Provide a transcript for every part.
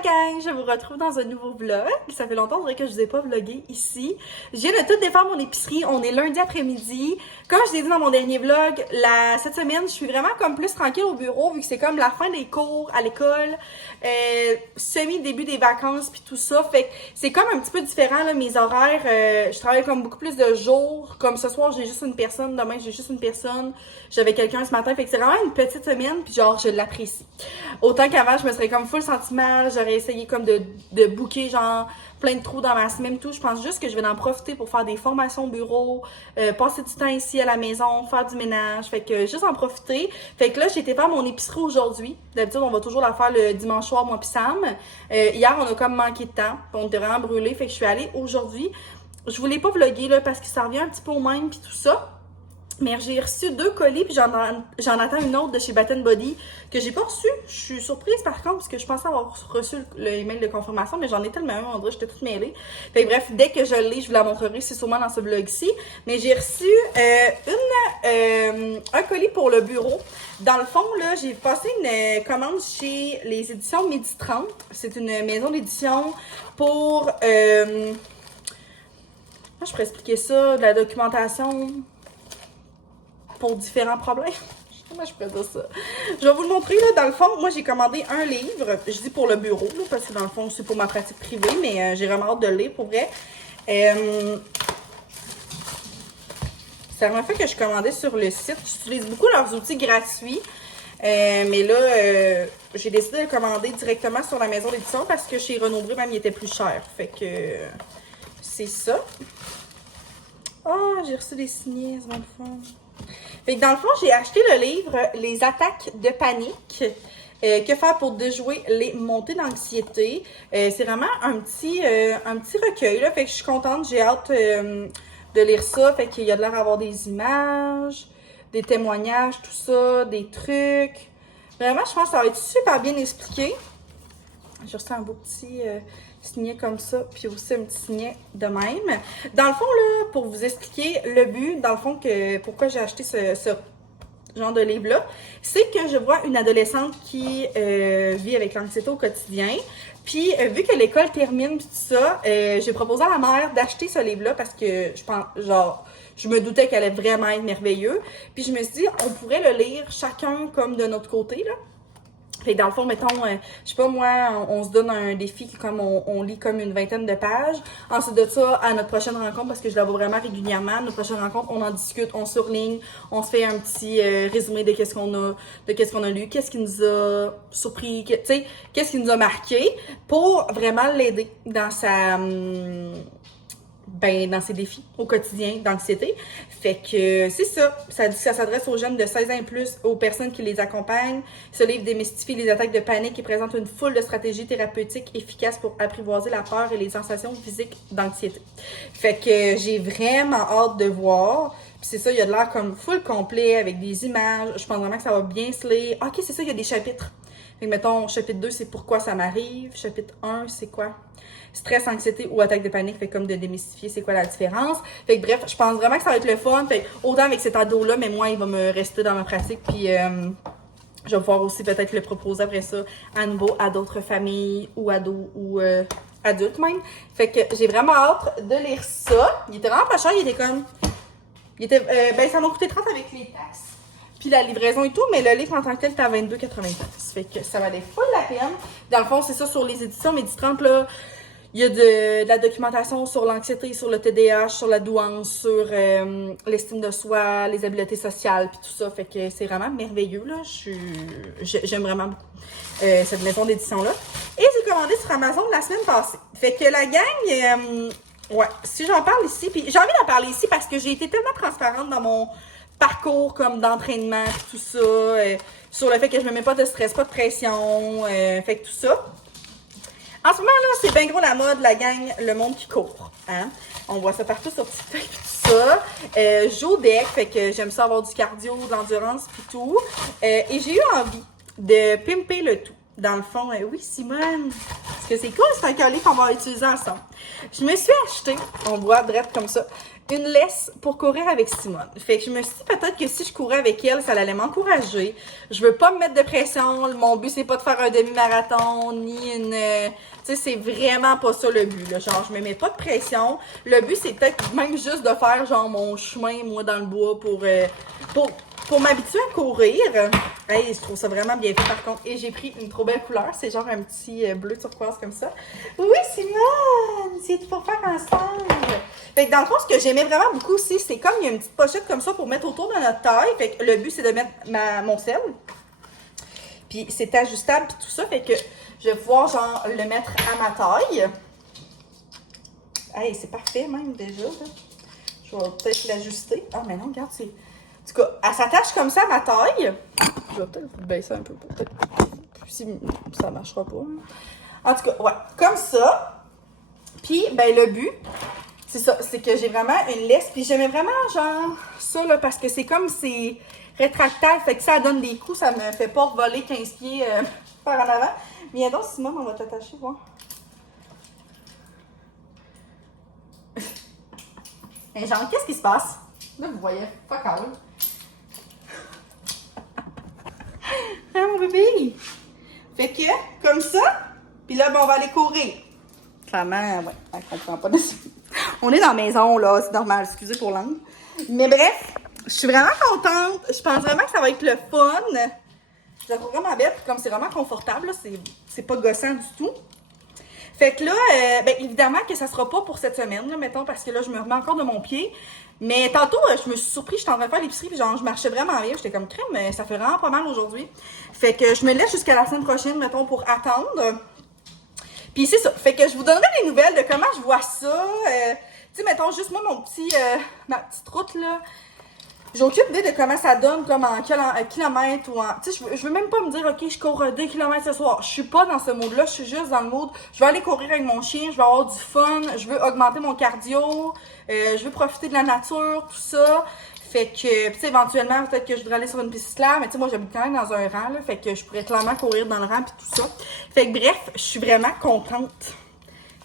gang, je vous retrouve dans un nouveau vlog. Ça fait longtemps que je vous ai pas vlogué ici. Je viens de tout défaire mon épicerie, on est lundi après-midi. Comme je l'ai dit dans mon dernier vlog, cette semaine, je suis vraiment comme plus tranquille au bureau vu que c'est comme la fin des cours à l'école, semi-début des vacances puis tout ça. Fait que c'est comme un petit peu différent là, mes horaires. Je travaille comme beaucoup plus de jours. Comme ce soir, j'ai juste une personne, demain j'ai juste une personne. J'avais quelqu'un ce matin, fait que c'est vraiment une petite semaine puis genre je l'apprécie. Autant qu'avant, je me serais comme full senti mal, j'aurais essayé comme de booker genre plein de trous dans ma semaine tout. Je pense juste que je vais en profiter pour faire des formations au bureau, passer du temps ici à la maison, faire du ménage. Fait que juste en profiter. Fait que là, j'ai été faire mon épicerie aujourd'hui. D'habitude, on va toujours la faire le dimanche soir, moi pis Sam. Hier, on a comme manqué de temps. On était vraiment brûlés. Fait que je suis allée aujourd'hui. Je voulais pas vlogger là parce que ça revient un petit peu au même pis tout ça. Mais j'ai reçu 2 colis, puis j'en attends une autre de chez Bath Body que j'ai pas reçu. Je suis surprise par contre, parce que je pensais avoir reçu le email de confirmation, mais j'en ai tellement un, on dirait que j'étais toute mêlée. Fait que bref, dès que je l'ai, je vous la montrerai, c'est sûrement dans ce vlog-ci. Mais j'ai reçu un colis pour le bureau. Dans le fond, là, j'ai passé une commande chez les éditions Midi 30. C'est une maison d'édition pour... je pourrais expliquer ça, de la documentation... pour différents problèmes. Comment je pourrais dire ça? Je vais vous le montrer, là. Dans le fond, moi, j'ai commandé un livre. Je dis pour le bureau, là, parce que dans le fond, c'est pour ma pratique privée, mais j'ai vraiment hâte de le lire, pour vrai. C'est la première fois que je commandais sur le site. J'utilise beaucoup leurs outils gratuits. Mais là, j'ai décidé de le commander directement sur la maison d'édition parce que chez Renaud Bré, même, il était plus cher. Fait que c'est ça. Oh, j'ai reçu des signets, dans le fond. Fait que dans le fond, j'ai acheté le livre Les attaques de panique. Que faire pour déjouer les montées d'anxiété. C'est vraiment un petit recueil, là. Fait que je suis contente, j'ai hâte de lire ça. Fait qu'il y a de l'air d'avoir des images, des témoignages, tout ça, des trucs. Vraiment, je pense que ça va être super bien expliqué. J'ai reçu un beau petit signet comme ça, puis aussi un petit signet de même. Dans le fond, là, pour vous expliquer le but, dans le fond, pourquoi j'ai acheté ce genre de livre-là, c'est que je vois une adolescente qui vit avec l'anxiété au quotidien. Puis, vu que l'école termine, puis tout ça, j'ai proposé à ma mère d'acheter ce livre-là parce que je pense, genre, je me doutais qu'elle allait vraiment être merveilleux. Puis, je me suis dit, on pourrait le lire chacun comme de notre côté, là. Fait que dans le fond, mettons, je sais pas moi, on se donne un défi qui comme on lit comme une vingtaine de pages. Ensuite de ça, à notre prochaine rencontre, parce que je la vois vraiment régulièrement, notre prochaine rencontre, on en discute, on surligne, on se fait un petit résumé de qu'est-ce qu'on a lu, qu'est-ce qui nous a surpris, tu sais, qu'est-ce qui nous a marqué pour vraiment l'aider dans dans ses défis au quotidien d'anxiété. Fait que c'est ça. Ça dit que ça s'adresse aux jeunes de 16 ans et plus, aux personnes qui les accompagnent. Ce livre démystifie les attaques de panique et présente une foule de stratégies thérapeutiques efficaces pour apprivoiser la peur et les sensations physiques d'anxiété. Fait que j'ai vraiment hâte de voir. Puis c'est ça, il y a de l'air comme full complet avec des images. Je pense vraiment que ça va bien se lire. Ok, c'est ça, il y a des chapitres. Fait que mettons, chapitre 2, c'est pourquoi ça m'arrive. Chapitre 1, c'est quoi? Stress, anxiété ou attaque de panique, fait comme de démystifier c'est quoi la différence. Fait que bref, je pense vraiment que ça va être le fun. Fait autant avec cet ado-là, mais moi, il va me rester dans ma pratique. Puis je vais pouvoir aussi peut-être le proposer après ça à nouveau à d'autres familles ou ados ou adultes même. Fait que j'ai vraiment hâte de lire ça. Il était vraiment pas cher, ça m'a coûté 30 avec les taxes. Puis la livraison et tout, mais le livre en tant que tel, c'est à 22,95. Fait que ça valait full la peine. Dans le fond, c'est ça, sur les éditions Midi 30, là, il y a de la documentation sur l'anxiété, sur le TDAH, sur la douance, sur l'estime de soi, les habiletés sociales, puis tout ça. Fait que c'est vraiment merveilleux, là. J'aime vraiment beaucoup cette maison d'édition-là. Et j'ai commandé sur Amazon la semaine passée. Fait que la gang, ouais, si j'en parle ici, puis j'ai envie d'en parler ici parce que j'ai été tellement transparente dans mon parcours comme d'entraînement, tout ça, sur le fait que je me mets pas de stress, pas de pression, fait que tout ça. En ce moment, là, c'est bien gros la mode, la gang, le monde qui court, hein. On voit ça partout sur TikTok, tout ça. Je joue au deck, fait que j'aime ça avoir du cardio, de l'endurance, puis tout. Et j'ai eu envie de pimper le tout. dans le fond, oui, Simone, parce que c'est cool, c'est un collier qu'on va utiliser ensemble. Je me suis acheté, on voit direct comme ça, une laisse pour courir avec Simone. Fait que je me suis dit peut-être que si je courais avec elle, ça allait m'encourager. Je veux pas me mettre de pression. Mon but, c'est pas de faire un demi-marathon, ni une... tu sais, c'est vraiment pas ça le but, là. Genre, je me mets pas de pression. Le but, c'est peut-être même juste de faire, genre, mon chemin, moi, dans le bois pour m'habituer à courir. Hey, je trouve ça vraiment bien fait par contre. Et j'ai pris une trop belle couleur. C'est genre un petit bleu turquoise comme ça. Oui, Simone! C'est pour faire ensemble. Fait que dans le fond, ce que j'aimais vraiment beaucoup aussi, c'est comme il y a une petite pochette comme ça pour mettre autour de notre taille. Fait que le but, c'est de mettre mon sel. Puis c'est ajustable puis tout ça. Fait que je vais pouvoir genre le mettre à ma taille. Hey, c'est parfait même déjà. Là. Je vais peut-être l'ajuster. Ah, mais non, regarde, c'est... En tout cas, elle s'attache comme ça à ma taille. Je vais peut-être baisser un peu, peut-être. Si ça marchera pas. En tout cas, ouais, comme ça. Puis, ben, le but, c'est ça, c'est que j'ai vraiment une laisse. Puis, j'aimais vraiment, genre, ça, là, parce que c'est comme c'est rétractable. Fait que ça donne des coups, ça me fait pas voler 15 pieds par en avant. Viens donc, Simone, on va t'attacher, voir. Mais genre, qu'est-ce qui se passe? Là, vous voyez, pas calme. Ah, mon bébé! Fait que, comme ça, puis là, ben, on va aller courir. Clairement, ouais, elle comprend pas. On est dans la maison, là, c'est normal, excusez pour l'angle. Mais bref, je suis vraiment contente. Je pense vraiment que ça va être le fun. Je la trouve vraiment belle, puis comme c'est vraiment confortable, là, c'est pas gossant du tout. Fait que là, ben évidemment que ça sera pas pour cette semaine, là, mettons, parce que là, je me remets encore de mon pied. Mais tantôt, je me suis surpris, j'étais en train de faire l'épicerie, puis genre, je marchais vraiment bien. J'étais comme crème, mais ça fait vraiment pas mal aujourd'hui. Fait que je me laisse jusqu'à la semaine prochaine, mettons, pour attendre. Puis c'est ça. Fait que je vous donnerai des nouvelles de comment je vois ça. Tu sais, mettons, juste moi, ma petite route, là. J'ai aucune idée de comment ça donne, comme en kilomètres ou en... Tu sais, je veux même pas me dire, OK, je cours 2 kilomètres ce soir. Je suis pas dans ce mood-là, je suis juste dans le mood, je veux aller courir avec mon chien, je veux avoir du fun, je veux augmenter mon cardio, je veux profiter de la nature, tout ça. Fait que, tu sais, éventuellement, peut-être que je voudrais aller sur une piste cyclable, mais tu sais, moi, j'habite quand même dans un rang, là, fait que je pourrais clairement courir dans le rang pis tout ça. Fait que bref, je suis vraiment contente.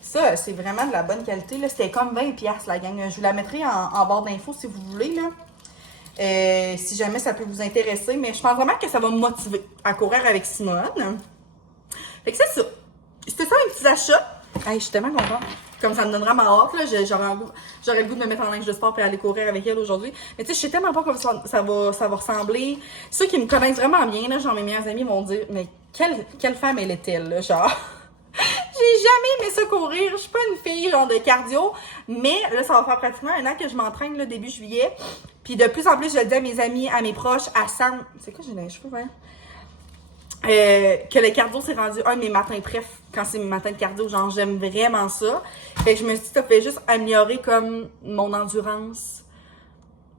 Ça, c'est vraiment de la bonne qualité, là. C'était comme 20$ la gang. Je vous la mettrai en barre d'infos si vous voulez, là. Si jamais ça peut vous intéresser, mais je pense vraiment que ça va me motiver à courir avec Simone. Fait que c'est ça. C'était ça, mes petits achats. Hey, je suis tellement contente. Comme ça me donnera ma hâte, là, j'aurais le goût de me mettre en linge de sport et aller courir avec elle aujourd'hui. Mais tu sais, je sais tellement pas comment ça va ressembler. Ceux qui me connaissent vraiment bien, là, genre mes meilleurs amis vont dire, mais quelle femme elle est-elle, là, genre... J'ai jamais aimé ça courir. Je suis pas une fille genre de cardio. Mais là, ça va faire pratiquement un an que je m'entraîne là, début juillet. Puis de plus en plus, je le dis à mes amis, à mes proches, à Sam. C'est quoi, j'ai les cheveux, ouais? Que le cardio s'est rendu un de mes matins préf quand c'est mes matins de cardio. Genre, j'aime vraiment ça. Fait que je me suis dit, ça fait juste améliorer comme mon endurance.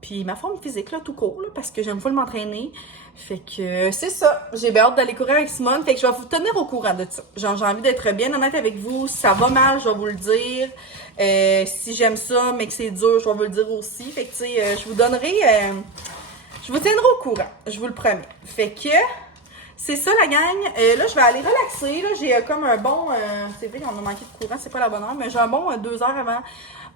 Puis ma forme physique, là, tout court, là, parce que j'aime pas m'entraîner. Fait que c'est ça. J'ai bien hâte d'aller courir avec Simone. Fait que je vais vous tenir au courant de ça. Genre, j'ai envie d'être bien honnête avec vous. Si ça va mal, je vais vous le dire. Si j'aime ça, mais que c'est dur, je vais vous le dire aussi. Fait que, tu sais, je vous donnerai... je vous tiendrai au courant. Je vous le promets. Fait que... C'est ça, la gang. Là, je vais aller relaxer. Là, j'ai comme un bon... c'est vrai qu'on a manqué de courant, c'est pas la bonne heure, mais j'ai un bon 2 heures avant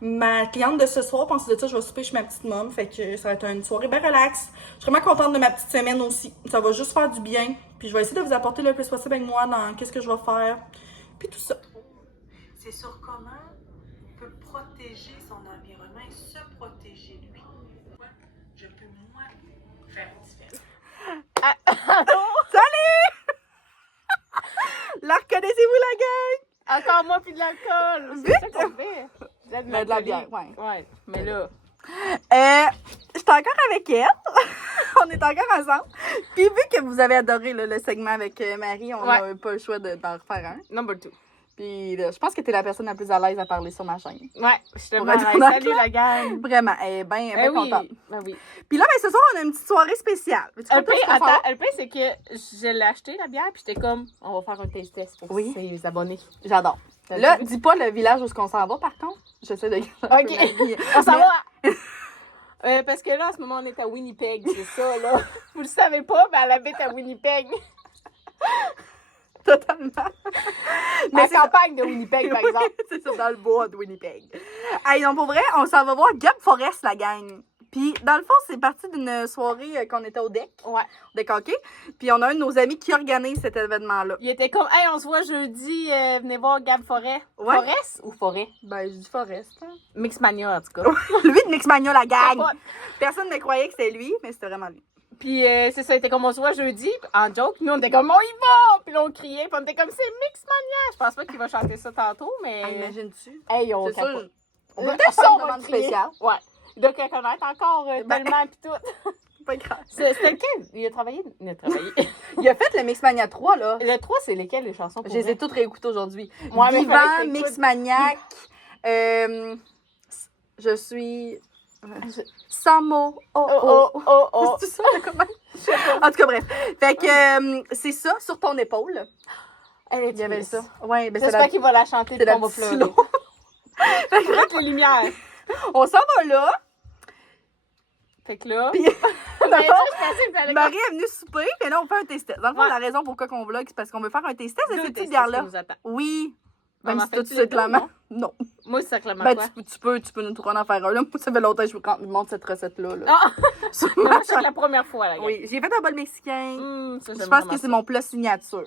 ma cliente de ce soir. Pensez de ça, je vais souper chez ma petite môme. Fait que ça va être une soirée bien relax. Je suis vraiment contente de ma petite semaine aussi. Ça va juste faire du bien. Puis je vais essayer de vous apporter le plus possible avec moi dans qu'est-ce que je vais faire. Puis tout ça. C'est sur comment on peut protéger son environnement et se protéger lui. Moi, je peux moi faire différent. Salut! La reconnaissez-vous, la gang? Encore moi puis de l'alcool. C'est ça qu'on fait. Mais de la bière, ouais. Ouais, mais là. Je suis encore avec elle. On est encore ensemble. Puis vu que vous avez adoré là, le segment avec Marie, on n'a pas le choix d'en refaire un. Number 2. Puis je pense que t'es la personne la plus à l'aise à parler sur ma chaîne. Ouais, je suis tellement Pour être à l'aise. honnête, Salut là. la gang. Vraiment, elle est bien contente. Ben oui. Puis là, ben, ce soir, on a une petite soirée spéciale. Veux-tu Le compter ce pire, qu'on fait? attends, le pire, c'est que je l'ai acheté la bière, puis j'étais comme, on va faire un taste test pour ses abonnés. J'adore. Là, dis pas le village où on s'en va, par contre. J'essaie de... OK. On s'en va. Parce que là, en ce moment, on est à Winnipeg, c'est ça, là. Vous le savez pas, mais elle habite à Winnipeg. Totalement. La c'est campagne de Winnipeg, par exemple. c'est ça, dans le bois de Winnipeg. Hey, non, pour vrai, on s'en va voir Gab Forest, la gang. Puis, dans le fond, c'est parti d'une soirée qu'on était au deck, Ouais. au deck hockey. Puis, on a un de nos amis qui organise cet événement-là. Il était comme, hey, on se voit jeudi, venez voir Gab Forêt. Ouais. Forest ou Forêt? Ben, je dis Forest. Hein. Mixmania, en tout cas. Lui de Mixmania, la gang. Capote. Personne ne croyait que c'était lui, mais c'était vraiment lui. Puis c'est ça, il était comme, on se voit jeudi, en joke. Nous, on était comme, on y va! Puis là, on criait, puis on était comme, c'est Mixmania! Je pense pas qu'il va chanter ça tantôt, mais. Ah, imagines-tu? Hey, on C'est capote. sûr. On peut Là, peut-être ça, faire on une va demande crier. spéciale. Ouais. Il doit connaître encore Ben. tellement, pis tout. Pas grave. C'était lequel? Il a travaillé? Il a travaillé. Il a fait le Mixmania 3, là. Le 3, c'est lesquelles, les chansons? Je les ai toutes réécoutées aujourd'hui. Ouais, mais Vivant, fallait que t'écoutes. Mixmaniac, je suis... Samo, oh, Oh, oh. oh, oh. C'est ça, comment? En tout cas, bref. Fait que c'est ça, sur ton épaule. Elle est Il y avait triste. ça. Ouais, ben c'est J'espère la... qu'il va la chanter, c'est puis la on va petite pleurer. slow. Fait que Avec les lumières. on s'en va là. Fait que là. Puis, Mais dans le là, fond, je pensais que t'allais Marie est venue souper, mais là, on fait un test-test. Dans le fond, Ouais. la raison pourquoi on vlog, c'est parce qu'on veut faire un test-test de Deux cette petite tests bière-là. qui nous attendent. Oui. On Même en si toi, fait-tu tu les sais deux, clairement. Non. Moi, c'est clairement Ben, quoi? tu peux nous trouver en faire un. Là. Moi, ça fait longtemps que je vous montre cette recette-là. Là. Ah! Sur Non, ma moi, c'est chaîne. la première fois, là. Oui, j'ai fait un bol mexicain. Ça, Je j'aime pense vraiment que c'est ça. mon plat signature.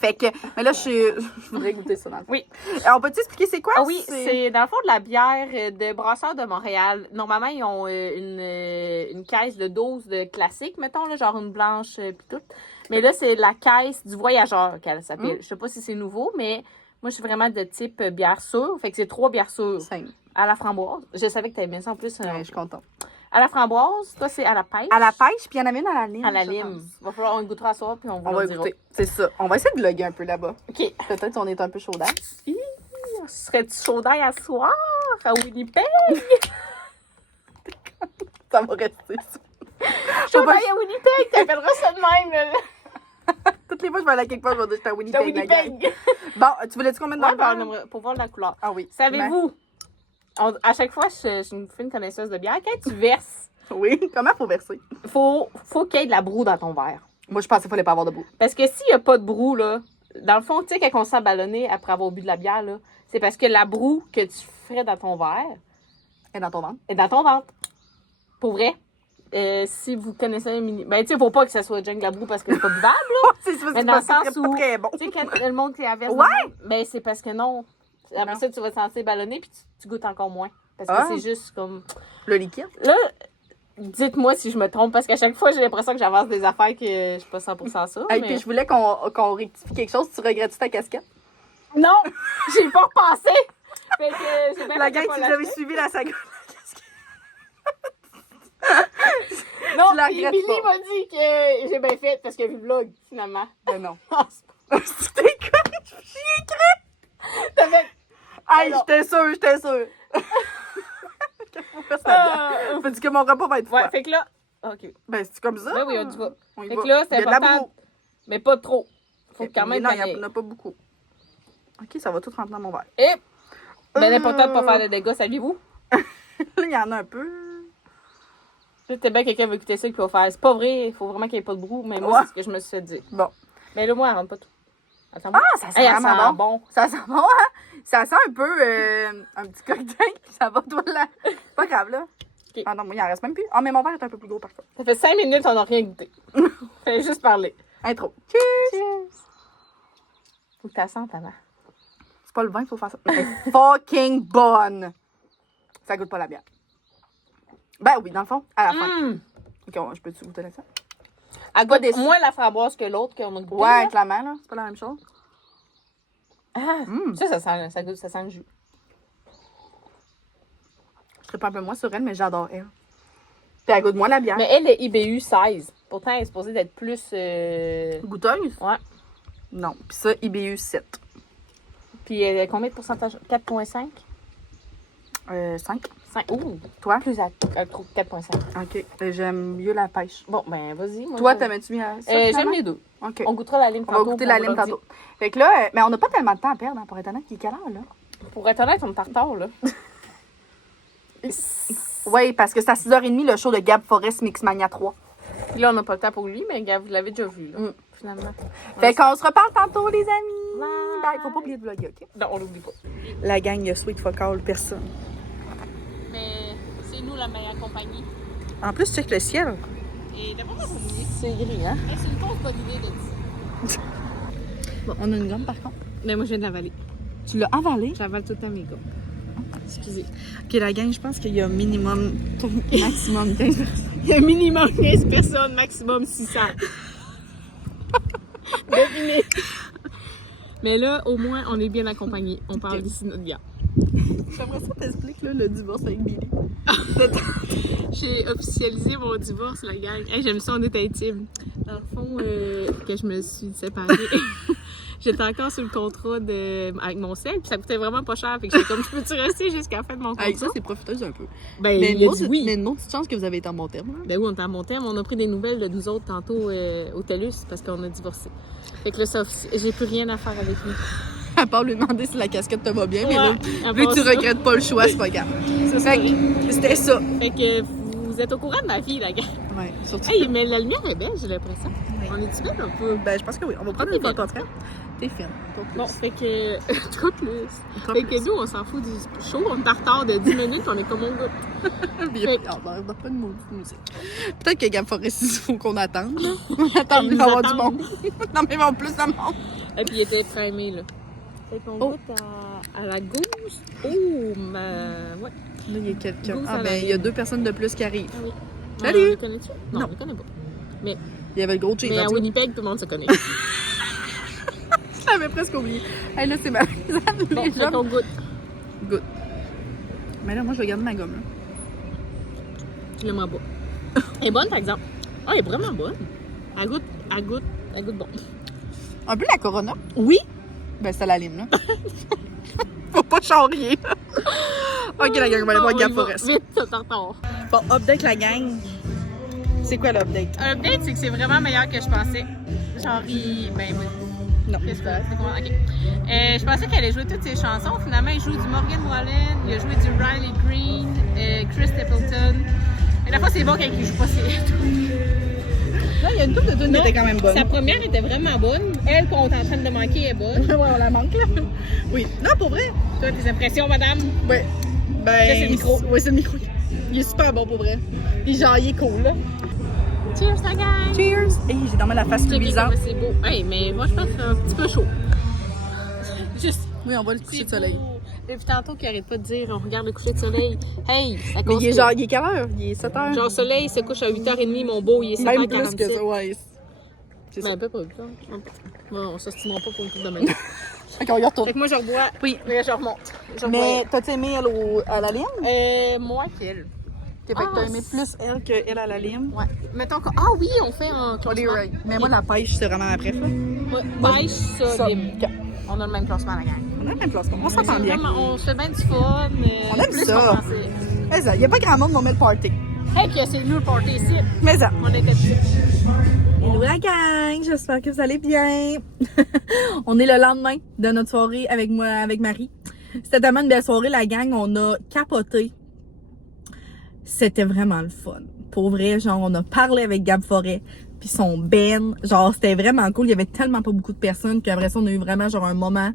Fait que, mais là, je voudrais goûter ça dans le fond. Oui. Alors, on peut t'expliquer c'est quoi? Ah oui, c'est dans le fond de la bière de Brasseurs de Montréal. Normalement, ils ont une caisse de 12 de classique, mettons, là, genre une blanche pis tout. Mais là, c'est la caisse du voyageur qu'elle s'appelle. Je sais pas si c'est nouveau, mais moi, je suis vraiment de type bière sûre. Fait que c'est 3 bières sûres. 5. À la framboise. Je savais que t'avais bien ça en plus. Ouais, je suis contente. À la framboise, toi, c'est à la pêche. À la pêche, puis il y en avait une à la lime. À la je lime. pense. Va falloir, on goûtera à soir, puis on vous On le va dira. écouter. C'est ça. On va essayer de vlogger un peu là-bas. OK. Peut-être qu'on est un peu chaudage. Serais-tu chaud d'ail à soir à Winnipeg? Ça va rester ça. Chaud d'ail à Winnipeg, t'appelleras ça de même, là. Toutes les fois, je vais aller à quelque part, je vais dire que j'étais à À Winnipeg. la gang. Winnipeg. Bon, tu voulais-tu qu'on mette dans Ouais, le ben, on verre? aimerait- pour voir la couleur. Ah oui. Savez-vous, à chaque fois, je suis une fine connaisseuse de bière, quand tu verses, Ben, oui. Comment faut verser? faut qu'il y ait de la broue dans ton verre. Moi, je pensais qu'il fallait pas avoir de bout. Parce que s'il n'y a pas de broue, là, dans le fond, tu sais, quand on s'est ballonné après avoir bu de la bière, là, c'est parce que la broue que tu ferais dans ton verre Et dans ton ventre? est dans ton ventre. Pour vrai. Si vous connaissez un mini. Ben, tu sais, faut pas que ça soit Junk la broue parce que c'est pas buvable, là. Mais dans le sens c'est où- pas très bon. Tu sais, quand le monde qui averse, Ouais. ben, c'est parce que non. Après Non. ça, tu vas te sentir ballonné puis tu goûtes encore moins. Parce que Ah. c'est juste comme. Le liquide? Là, dites-moi si je me trompe, parce qu'à chaque fois, j'ai l'impression que j'avance des affaires que je suis pas 100% ça. Et mais... puis, je voulais qu'on rectifie quelque chose. Tu regrettes ta casquette? Non! J'ai pas repensé! Fait que j'ai bien La fait de gang, pas si vous avez l'acheter. suivi la saga. Non, tu la puis regrettes Billy pas. m'a dit que j'ai bien fait parce qu'il a vu le vlog, finalement. Ben non. Ah, c'est pas- C'était con. J'y ai cru. T'avais- Hey, Alors. j'étais sûre. Faut faire ça bien. Faut dire que mon repas va être froid. Ouais, fait que là. OK. Ben, c'est comme ça. Ben oui, on y va. On y Fait va. que là, c'est Il y a de la important. broue. Mais pas trop. Faut Ok, quand même. mais non, il donner. n'y en a pas beaucoup. Ok, ça va tout rentrer dans mon verre. Et. Ben, l'important de pas Euh. faire de dégâts, saviez-vous? Là, il y en a un peu. Peut-être bien quelqu'un veut écouter ça et qu'il va faire. C'est pas vrai, il faut vraiment qu'il n'y ait pas de brou, mais moi, Ouais. c'est ce que je me suis fait dire. Bon. Mais là, moi, elle rentre pas tout. Elle sent bon. Ah, ça sent Hey, elle vraiment sent bon. bon. Ça sent bon, hein? Ça sent un peu un petit cocktail. Ça va, toi, là. Pas grave, là. Ok. Ah non, moi, il en reste même plus. Ah, mais mon verre est un peu plus gros, par contre. Ça fait 5 minutes, on n'a rien goûté. Fallait juste parler. Intro. Cheers! Cheers! Faut que tu la sentes, Anna. C'est pas le vin qu'il faut faire ça. Elle est fucking bonne. Ça goûte pas la bière. Ben oui, dans le fond, à la fin. Hum! Ok, je peux-tu goûter là-dessus? Elle Pas goûte déçue. moins la framboise que l'autre qu'on a goûté. Ouais, là. clairement, là. C'est pas la même chose. Ah, Hum. ça sent le jus. Je serais pas un peu moins sur elle, mais j'adore elle. Puis elle goûte moins la bière. Mais elle est IBU 16. Pourtant, elle est supposée d'être plus. Goûteuse? Ouais. Non. Puis ça, IBU 7. Puis elle a combien de pourcentage? 4,5? 5. 5. Ouh! Toi? Plus à 4,5. Ok. J'aime mieux la pêche. Bon, ben, vas-y. moi, Toi, je- t'aimais-tu mieux ça? J'aime finalement? les deux. Ok. On goûtera la lime On tantôt. va goûter puis la on lime vous le dit. tantôt. Fait que là, mais on n'a pas tellement de temps à perdre, hein, pour être honnête. Il est quelle heure, là? Pour être honnête, on est en retard, là. Oui, parce que c'est à 6h30 le show de Gab Forest Mixmania 3. Puis là, on n'a pas le temps pour lui, mais gars, vous l'avez déjà vu, là. Mm. finalement. Fait qu'on se reparle tantôt, les amis. Bye. Bye. Faut pas oublier de vlogger, OK? Non, on l'oublie pas. La gang, il y a Sweet Focal, personne. Mais c'est nous la meilleure compagnie. En plus, check le ciel. Et d'abord, on va oublier. C'est gris, hein? C'est une fausse bonne idée de dire. Bon, on a une gomme, par contre. Mais moi, je viens de l'avaler. Tu l'as avalé? J'avale tout le temps mes gommes. Excusez. OK, la gang, je pense qu'il y a minimum, maximum 15 personnes. Il y a minimum 15 personnes, maximum 600. Devinez. Mais là, au moins, on est bien accompagnés. On parle d'ici notre gars. J'aimerais ça t'explique là, le divorce avec Billy. J'ai officialisé mon divorce, la gang. Hey, j'aime ça, on est intimes. Dans le fond, que je me suis séparée, j'étais encore sur le contrat avec mon sel, puis ça coûtait vraiment pas cher. Fait que j'étais comme, je peux-tu rester jusqu'à la fin de mon contrat? Hey, ça, c'est profiteuse un peu. Ben, Mais il a dit oui. Mais une autre petite chance que vous avez été en bon terme. Hein? Ben oui, on est en bon terme. On a pris des nouvelles de nous autres tantôt au TELUS parce qu'on a divorcé. Fait que là, j'ai plus rien à faire avec lui. À part lui demander si la casquette te va bien, mais là, à vu que part tu ça. regrettes pas le choix, c'est pas grave. Fait que c'était ça. Fait que vous êtes au courant de ma vie, la gang. Ouais, surtout. Hey, mais la lumière est belle, j'ai l'impression. Ouais. On est-tu belle un peu? Ben, je pense que oui. On va prendre T'es une photo belle. après. T'es fine. Bon, fait que. Trop plus. Trop Fait plus. que nous, on s'en fout du show. On est en retard de 10 minutes, on est comme on goûte. Fait... on n'a pas de maudite musique. Peut-être que Gab Forest, il faut qu'on attende. Là. On attend, il va y avoir du monde. Non, mais il va y avoir plus de monde. Et puis il était primé, là. Fait qu'on goûte à la gousse. Oh, ma. Ouais. Là, il y a quelqu'un. Gousse Ah, à la ben, il y a lime. 2 personnes de plus qui arrivent. Ah oui. Salut! On les connais-tu? Non, Non. on les connaît pas. Il y avait le gros cheese. Mais à en tout. Winnipeg, tout le monde se connaît. Je l'avais presque oublié. Hey, là, c'est ma Bon, les fait gens. qu'on goûte. Goûte. Mais là, moi, je vais garder ma gomme. Là. Je l'aime pas. Elle est bonne, par exemple. Ah, elle est vraiment bonne. Elle goûte bon. Un peu la Corona. Oui? Ben, c'est la lime, là. Faut pas charrier. Ok, la gang, on va aller voir Gab Forest. Vite, t'es en retard. Bon, update la gang. C'est quoi l'update? Un update, c'est que c'est vraiment meilleur que je pensais. Genre, ben oui. Non. Qu'est-ce que c'est? Comment? Ok. Je pensais qu'elle allait jouer toutes ses chansons. Finalement, il joue du Morgan Wallen, il a joué du Riley Green, Chris Stapleton. Et la fois, c'est bon quand il joue pas ses. Là, il y a une couple de tunes qui étaient quand même bonnes. Sa première était vraiment bonne. Elle, qu'on est en train de manquer, est bonne. Ouais, on la manque, là. Oui. Non, pour vrai. Toi, tes impressions, madame? Ouais. Ben. Là, c'est le micro. Ouais, c'est le micro. Il est super bon, pour vrai. Puis genre, il est cool, là. Cheers, la gang! Cheers! Hey, j'ai dans la face Checker luisante. comme c'est beau. Hey, mais moi, je pense que c'est un petit peu chaud. Juste. Oui, on va le coucher de soleil. Depuis tantôt qu'il arrête pas de dire on regarde le coucher de soleil. Hey, ça Mais cause il est que- genre, il est quelle heure? Il est 7h. Genre, soleil se couche à 8h30, mon beau, il est 7h47. Même plus que ça, ouais. C'est Mais ça. un peu pas 8h. Bon, on s'estimera pas pour une coupe de minutes. Ok, on y retourne. Fait que moi, je rebois. Oui. Mais je remonte. Mais t'as-tu aimé elle à la lime? Moi qu'elle. Fait que t'as Ah, aimé plus elle que elle à la lime? Ouais. Mettons que. Ah oui, on fait un classement. right. Mais moi, la pêche, c'est vraiment après ça. Ouais, pêche, ça, lime. Ok. On a le même classement, la gang. On a le même placement. On s'entend bien. On se fait bien du fun. On aime plus ça. qu'on pensait. Mais ça, il n'y a pas grand monde qui va mettre le party. Hey, puis c'est nous le party ici. Mais ça. On était petits. Hello la gang, j'espère que vous allez bien. On est le lendemain de notre soirée avec moi, avec Marie. C'était tellement une belle soirée, la gang. On a capoté. C'était vraiment le fun. Pour vrai, genre, on a parlé avec Gab Forêt, puis son Ben. Genre, c'était vraiment cool. Il y avait tellement pas beaucoup de personnes. Puis après ça, on a eu vraiment genre un moment,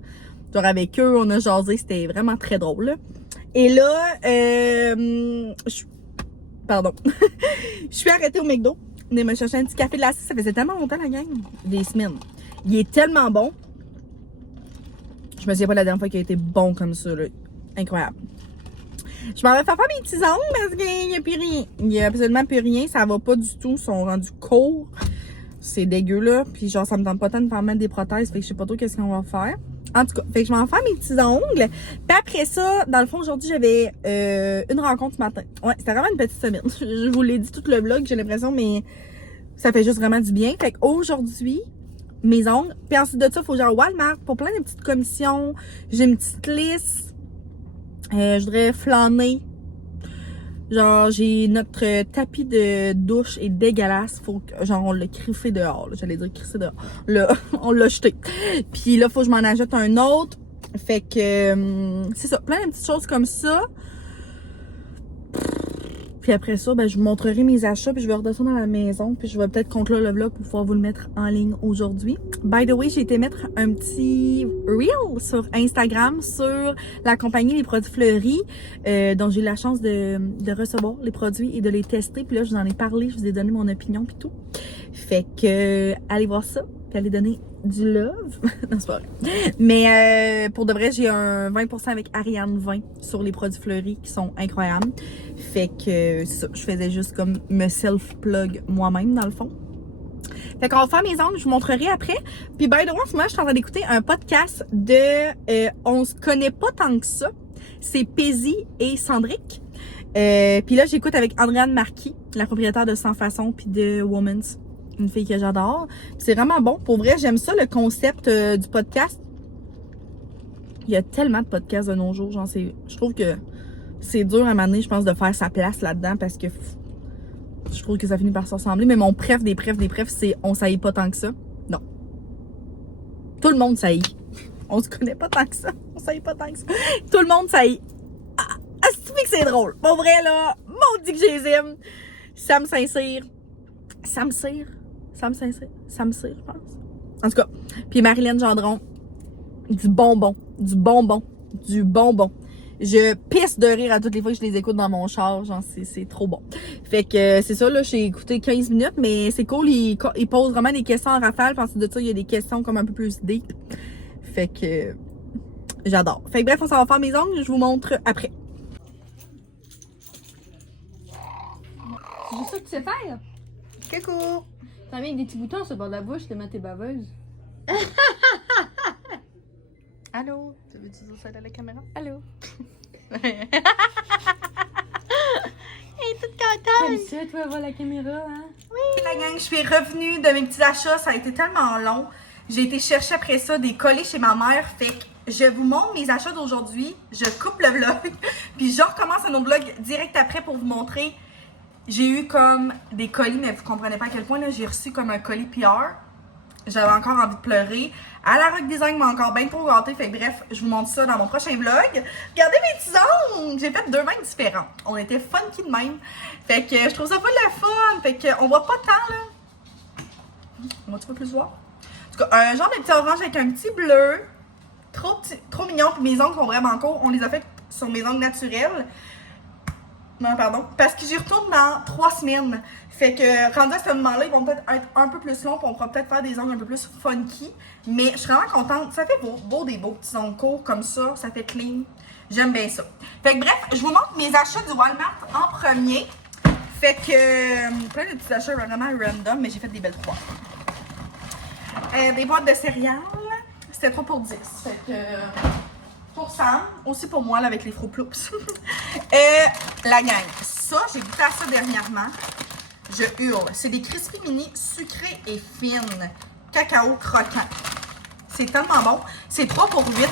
genre avec eux, on a jasé. C'était vraiment très drôle. Là. Et là, pardon. Je suis arrêtée au McDo. On me chercher un petit café glacé. Ça faisait tellement longtemps, la gang. Des semaines. Il est tellement bon. Je me souviens pas la dernière fois qu'il a été bon comme ça, là. Incroyable. Je m'en vais faire mes petits ongles parce qu'il n'y a plus rien. Il n'y a absolument plus rien. Ça va pas du tout. Ils sont rendus courts. C'est dégueu, là. Puis genre, ça me tente pas tant de faire mettre des prothèses. Fait que je sais pas trop qu'est-ce qu'on va faire. En tout cas, fait que je m'en vais faire mes petits ongles. Puis après ça, dans le fond, aujourd'hui, j'avais une rencontre ce matin. Ouais, c'était vraiment une petite semaine. Je vous l'ai dit tout le vlog, j'ai l'impression, mais ça fait juste vraiment du bien. Fait qu'aujourd'hui, mes ongles. Puis ensuite de ça, il faut genre Walmart pour plein de petites commissions. J'ai une petite liste. Je voudrais flâner. Genre, j'ai notre tapis de douche est dégueulasse. Faut que, genre, on l'a criffé dehors. J'allais dire crissé dehors. Là, on l'a jeté. Puis là, faut que je m'en achète un autre. Fait que, c'est ça. Plein de petites choses comme ça. Puis Puis après ça, ben, je vous montrerai mes achats, puis je vais redescendre à la maison, puis je vais peut-être conclure le vlog pour pouvoir vous le mettre en ligne aujourd'hui. By the way, j'ai été mettre un petit reel sur Instagram sur la compagnie Les Produits Fleuris, dont j'ai eu la chance de recevoir les produits et de les tester. Puis là, je vous en ai parlé, je vous ai donné mon opinion puis tout. Fait que, allez voir ça, puis allez donner du love. Non, c'est pas vrai. Mais pour de vrai, j'ai un 20% avec Ariane 20 sur les Produits Fleuris qui sont incroyables. Fait que c'est ça, je faisais juste comme me self-plug moi-même dans le fond. Fait qu'on va faire mes ongles, je vous montrerai après. Puis by the way, moi je suis en train d'écouter un podcast de on se connaît pas tant que ça. C'est Paisy et Cendric. Puis là, j'écoute avec Andréane Marquis, la propriétaire de Sans Façon puis de Woman's. Une fille que j'adore. C'est vraiment bon. Pour vrai, j'aime ça, le concept du podcast. Il y a tellement de podcasts de nos jours. Genre, je trouve que c'est dur à un moment donné, je pense, de faire sa place là-dedans parce que je trouve que ça finit par se ressembler. Mais mon préf des préfs, c'est on saillit pas tant que ça. Non. Tout le monde saillit. On se connaît pas tant que ça. On saillit pas tant que ça. Tout le monde saillit. Ah, c'est drôle. Pour vrai, là, maudit que je les aime. Sam Saint-Cyr. Sam Saint-Cyr, je pense. En tout cas, puis Marilyn Gendron, du bonbon. Je pisse de rire à toutes les fois que je les écoute dans mon char, genre c'est trop bon. Fait que c'est ça, là, j'ai écouté 15 minutes, mais c'est cool, ils posent vraiment des questions en rafale, puis ensuite de ça, il y a des questions comme un peu plus deep. Fait que j'adore. Fait que bref, on s'en va faire mes ongles, je vous montre après. C'est juste ça que tu sais faire? Coucou! T'as mis avec des petits boutons sur le bord de la bouche, t'es tes baveuses. Allô? Tu veux-tu dire ça à la caméra? Allô? Elle est toute contente! Comme ça, toi, voir la caméra, hein? Oui, la gang, je suis revenue de mes petits achats. Ça a été tellement long. J'ai été chercher après ça des colis chez ma mère. Fait que je vous montre mes achats d'aujourd'hui. Je coupe le vlog. Puis je recommence un autre vlog direct après pour vous montrer. J'ai eu comme des colis, mais vous comprenez pas à quel point. Là, j'ai reçu comme un colis PR. J'avais encore envie de pleurer. À la Rock Design m'a encore bien trop gâté. Fait que bref, je vous montre ça dans mon prochain vlog. Regardez mes petits ongles! J'ai fait 2 mains différents. On était funky de même. Fait que je trouve ça pas de la fun. Fait que on voit pas tant là. On va-tu pas plus voir? En tout cas, un genre de petit orange avec un petit bleu. Trop mignon. Puis mes ongles sont vraiment courts. On les a fait sur mes ongles naturels. Non, pardon. Parce que j'y retourne dans 3 semaines. Fait que, rendu à ce moment-là, ils vont peut-être être un peu plus longs, puis on pourra peut-être faire des ongles un peu plus funky. Mais je suis vraiment contente. Ça fait beau des beaux petits ongles courts comme ça. Ça fait clean. J'aime bien ça. Fait que bref, je vous montre mes achats du Walmart en premier. Fait que, plein de petits achats vraiment random, mais j'ai fait des belles croix. Des boîtes de céréales. C'était 3 pour 10. Fait que... pour Sam, aussi pour moi là, avec les Fruit Loops. La gang, ça, j'ai goûté à ça dernièrement. Je hurle. C'est des Crispy Mini sucrés et fines. Cacao croquant. C'est tellement bon. C'est 3 pour 8.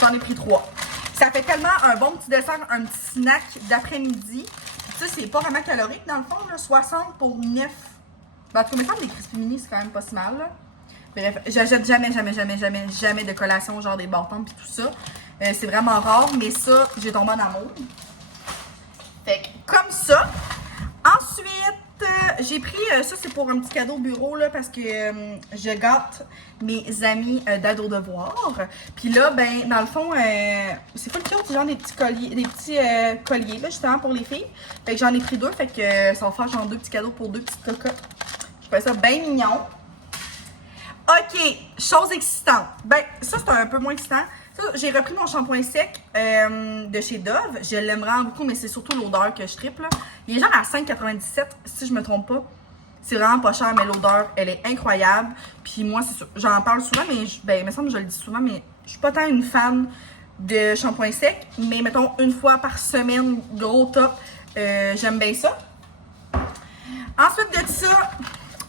J'en ai pris 3. Ça fait tellement un bon petit dessert, un petit snack d'après-midi. Ça, c'est pas vraiment calorique dans le fond. Là, 60 pour 9. Ben, en tout cas, mais ça, les Crispy Mini, c'est quand même pas si mal. Là. Bref, j'achète jamais de collation, genre des bâtons puis tout ça. C'est vraiment rare, mais ça, j'ai tombé en amour. Fait que, comme ça. Ensuite, j'ai pris, ça c'est pour un petit cadeau au bureau, là, parce que je gâte mes amis d'ado devoir. Puis là, ben, dans le fond, c'est pas le cute, genre des petits colliers, là, justement, pour les filles. Fait que j'en ai pris 2, fait que ça va faire genre 2 petits cadeaux pour 2 petites cocottes. Je trouve ça bien mignon. OK, chose excitante. Ben, ça, c'est un peu moins excitant. J'ai repris mon shampoing sec de chez Dove. Je l'aime vraiment beaucoup, mais c'est surtout l'odeur que je triple. Il est genre à 5,97 si je me trompe pas. C'est vraiment pas cher, mais l'odeur, elle est incroyable. Puis moi, c'est sûr, j'en parle souvent, mais il me semble que je le dis souvent, mais je suis pas tant une fan de shampoing sec. Mais mettons, une fois par semaine, gros top, j'aime bien ça. Ensuite de ça,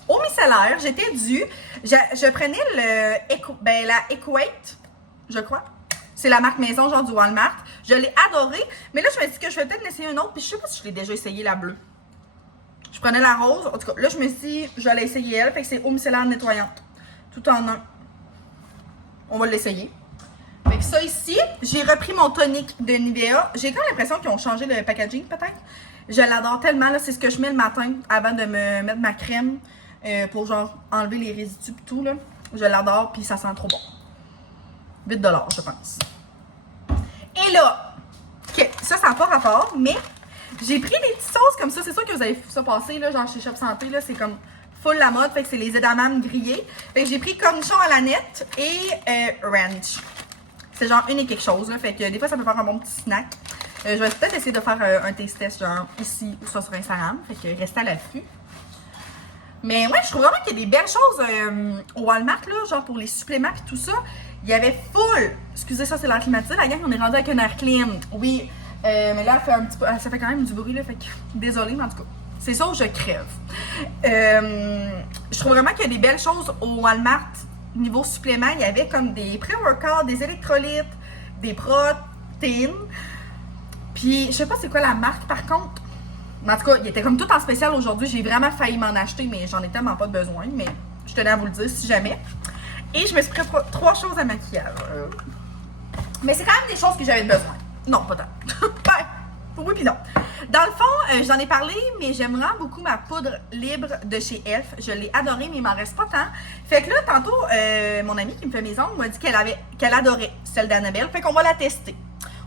au micellaire, j'étais due. Je prenais la Equate, je crois. C'est la marque maison, genre du Walmart. Je l'ai adorée. Mais là, je me suis dit que je vais peut-être essayer une autre. Puis je sais pas si je l'ai déjà essayé, la bleue. Je prenais la rose. En tout cas, là, je me suis dit, je vais l'essayer elle. Fait que c'est eau micellaire nettoyante. Tout en un. On va l'essayer. Fait que ça ici, j'ai repris mon tonique de Nivea. J'ai quand même l'impression qu'ils ont changé le packaging, peut-être. Je l'adore tellement, là. C'est ce que je mets le matin avant de me mettre ma crème pour genre enlever les résidus et tout, là. Je l'adore, puis ça sent trop bon. 8 $, je pense. Et là, ok, ça n'a pas rapport, mais j'ai pris des petites sauces comme ça. C'est sûr que vous avez vu ça passer, là, genre chez Shop Santé, là, c'est comme full la mode. Fait que c'est les edamame grillés. Fait que j'ai pris cornichon à la nette et ranch. C'est genre une et quelque chose, là. Fait que des fois, ça peut faire un bon petit snack. Je vais peut-être essayer de faire un taste test, genre ici ou soit sur Instagram. Fait que restez à l'affût. Mais ouais, je trouve vraiment qu'il y a des belles choses au Walmart, là, genre pour les suppléments et tout ça. Il y avait full. Excusez, ça, c'est l'air climatisé. La gang, on est rendu avec un air clean. Oui, mais là, elle fait un petit peu, ça fait quand même du bruit, là. Fait que, désolée, mais en tout cas, c'est ça où je crève. Je trouve vraiment qu'il y a des belles choses au Walmart. Niveau supplément, il y avait comme des pré-workouts, des électrolytes, des protéines. Puis, je sais pas c'est quoi la marque, par contre. Mais en tout cas, il était comme tout en spécial aujourd'hui. J'ai vraiment failli m'en acheter, mais j'en ai tellement pas besoin. Mais je tenais à vous le dire si jamais. Et je me suis pris 3 choses à maquillage. Mais c'est quand même des choses que j'avais besoin. Non, pas tant. Oui puis non. Dans le fond, j'en ai parlé, mais j'aime vraiment beaucoup ma poudre libre de chez Elf. Je l'ai adorée, mais il m'en reste pas tant. Fait que là, tantôt, mon amie qui me fait mes ongles m'a dit qu'elle adorait celle d'Annabelle. Fait qu'on va la tester.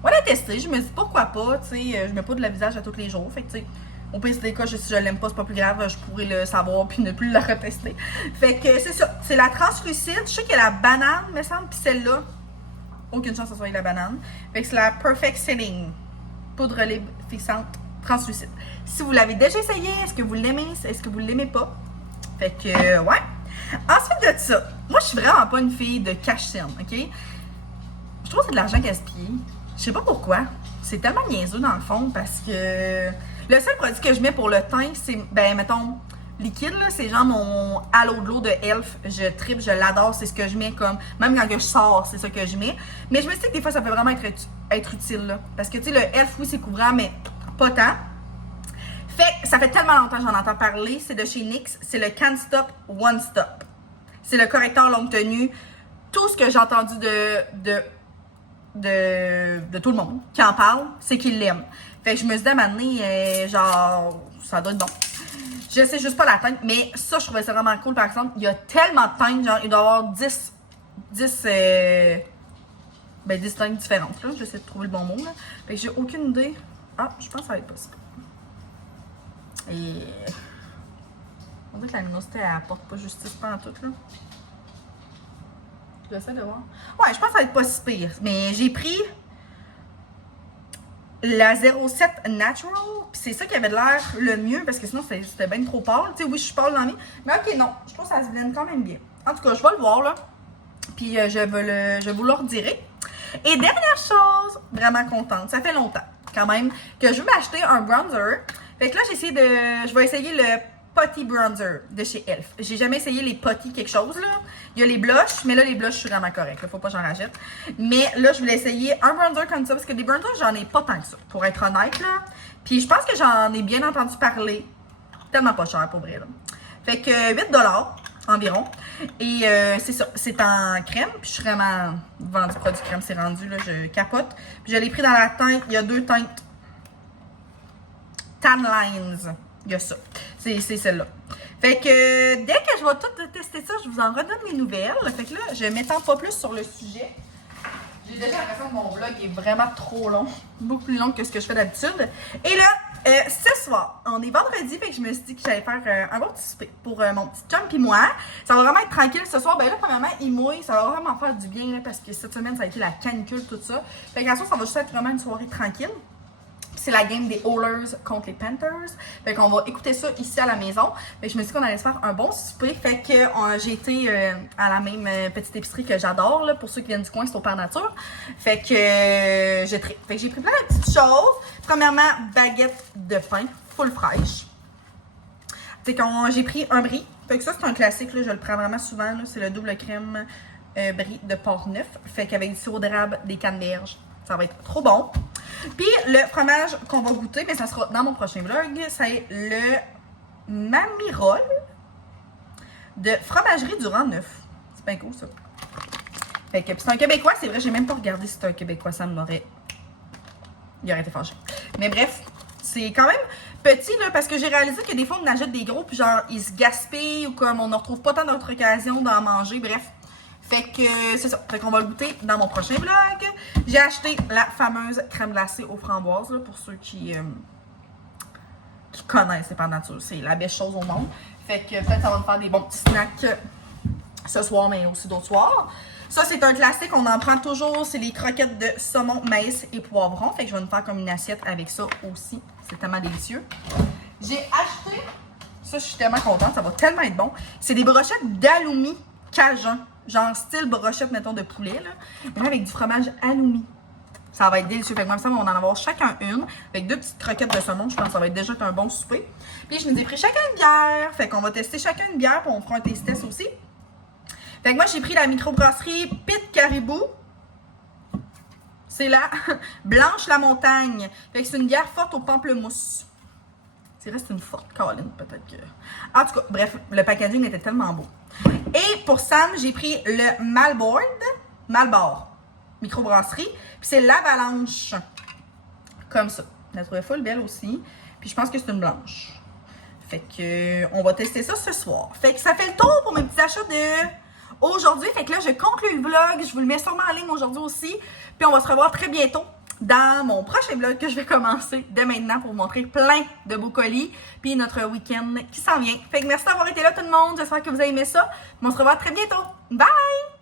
On va la tester. Je me dis pourquoi pas, tu sais, je mets pas de la visage à tous les jours. Fait que, tu sais, au pire des cas, si je l'aime pas, c'est pas plus grave, je pourrais le savoir puis ne plus la retester. Fait que c'est ça. C'est la translucide. Je sais qu'il y a la banane, me semble, puis celle-là, aucune chance que ce soit la banane. Fait que c'est la Perfect Setting. Poudre libre fixante translucide. Si vous l'avez déjà essayé, est-ce que vous l'aimez? Est-ce que vous l'aimez pas? Fait que, ouais. Ensuite de ça, moi, je suis vraiment pas une fille de cash-cerne, ok? Je trouve que c'est de l'argent gaspillé. Je sais pas pourquoi. C'est tellement niaiseux dans le fond parce que le seul produit que je mets pour le teint, c'est, ben, mettons, liquide, là, c'est genre mon Halo Glow de Elf. Je tripe, je l'adore, c'est ce que je mets comme, même quand je sors, c'est ça que je mets. Mais je me dis que des fois, ça peut vraiment être utile, là. Parce que, tu sais, le Elf, oui, c'est couvrant, mais pas tant. Fait que ça fait tellement longtemps que j'en entends parler. C'est de chez NYX. C'est le Can't Stop One Stop. C'est le correcteur longue tenue. Tout ce que j'ai entendu de tout le monde qui en parle, c'est qu'il l'aime. Fait que je me suis dit à un moment donné, genre, ça doit être bon. Je sais juste pas la teinte, mais ça, je trouvais ça vraiment cool. Par exemple, il y a tellement de teintes, genre, il doit y avoir 10 teintes différentes, là. J'essaie de trouver le bon mot, là. Fait que j'ai aucune idée. Ah, je pense que ça va être possible. Et on dirait que la luminosité, elle apporte pas justice pas en tout, là. J'essaie de voir. Ouais, je pense que ça va être pas si pire. Mais j'ai pris la 07 Natural. Puis c'est ça qui avait de l'air le mieux parce que sinon c'était bien trop pâle. Tu sais, oui, je suis pâle dans la vie. Mais ok, non. Je trouve que ça se blende quand même bien. En tout cas, je vais le voir là. Puis je vous le redirai. Et dernière chose, vraiment contente. Ça fait longtemps quand même que je veux m'acheter un bronzer. Fait que là, je vais essayer le Putty Bronzer de chez Elf. J'ai jamais essayé les Putty quelque chose, là. Il y a les blushs, mais là, les blushs, je suis vraiment correcte. Là, faut pas que j'en rajoute. Mais là, je voulais essayer un bronzer comme ça, parce que des bronzers, j'en ai pas tant que ça, pour être honnête, là. Puis je pense que j'en ai bien entendu parler. Tellement pas cher, pour vrai, là. Fait que 8 $ environ. Et c'est ça, c'est en crème. Puis je suis vraiment vendu produit crème, c'est rendu, là, je capote. Puis je l'ai pris dans la teinte. Il y a 2 teintes Tan Lines. Il y a ça. C'est celle-là. Fait que dès que je vais tout tester ça, je vous en redonne mes nouvelles. Fait que là, je m'étends pas plus sur le sujet. J'ai déjà l'impression que mon vlog est vraiment trop long. Beaucoup plus long que ce que je fais d'habitude. Et là, ce soir, on est vendredi, fait que je me suis dit que j'allais faire un bon petit souper pour mon petit chum puis moi. Ça va vraiment être tranquille ce soir. Ben là, premièrement, il mouille. Ça va vraiment faire du bien là, parce que cette semaine, ça a été la canicule, tout ça. Fait qu'en soi, ça va juste être vraiment une soirée tranquille. C'est la game des Oilers contre les Panthers. Fait qu'on va écouter ça ici à la maison. Fait que je me suis dit qu'on allait se faire un bon souper. Fait que j'ai été à la même petite épicerie que j'adore. Là, pour ceux qui viennent du coin, c'est au Père Nature. Fait que j'ai pris plein de petites choses. Premièrement, baguette de pain full fraîche. Fait que j'ai pris un brie. Fait que ça, c'est un classique. Là, je le prends vraiment souvent. C'est le double crème brie de Port-Neuf. Fait qu'avec du sirop d'érable, des canneberges. Ça va être trop bon. Puis le fromage qu'on va goûter, mais ça sera dans mon prochain vlog, c'est le Mamirol de Fromagerie du Rang Neuf. C'est bien cool ça. Fait que c'est un Québécois, c'est vrai, j'ai même pas regardé si c'était un Québécois, ça m'aurait... Il aurait été fâché. Mais bref, c'est quand même petit, là, parce que j'ai réalisé que des fois, on achète des gros, puis genre, ils se gaspillent, ou comme on ne retrouve pas tant d'autres occasions d'en manger, bref. Fait que c'est ça. Fait qu'on va le goûter dans mon prochain vlog. J'ai acheté la fameuse crème glacée aux framboises, là, pour ceux qui connaissent, c'est pas nature. C'est la belle chose au monde. Fait que peut-être ça va me faire des bons petits snacks ce soir, mais aussi d'autres soirs. Ça, c'est un classique, on en prend toujours. C'est les croquettes de saumon, maïs et poivron. Fait que je vais me faire comme une assiette avec ça aussi. C'est tellement délicieux. J'ai acheté, ça, je suis tellement contente, ça va tellement être bon. C'est des brochettes d'aloumi cajun. Genre style brochette, mettons, de poulet, là. Mais là, avec du fromage aloumi. Ça va être délicieux. Fait que même ça, on va en avoir chacun une. Avec 2 petites croquettes de saumon. Je pense que ça va être déjà un bon souper. Puis je nous ai pris chacun une bière. Fait qu'on va tester chacun une bière. Puis on fera un taste test aussi. Fait que moi, j'ai pris la microbrasserie Pit Caribou. C'est la Blanche la Montagne. Fait que c'est une bière forte au pamplemousse. C'est vrai, c'est une forte colline, peut-être que... En tout cas, bref, le packaging était tellement beau. Et pour Sam, j'ai pris le Malbord, microbrasserie. Puis c'est l'Avalanche. Comme ça. Je la trouvais full belle aussi. Puis je pense que c'est une blanche. Fait que on va tester ça ce soir. Fait que ça fait le tour pour mes petits achats de aujourd'hui. Fait que là, je conclue le vlog. Je vous le mets sûrement en ligne aujourd'hui aussi. Puis on va se revoir très bientôt dans mon prochain vlog que je vais commencer dès maintenant pour vous montrer plein de beaux colis. Puis notre week-end qui s'en vient. Fait que merci d'avoir été là tout le monde. J'espère que vous avez aimé ça. On se revoit très bientôt. Bye!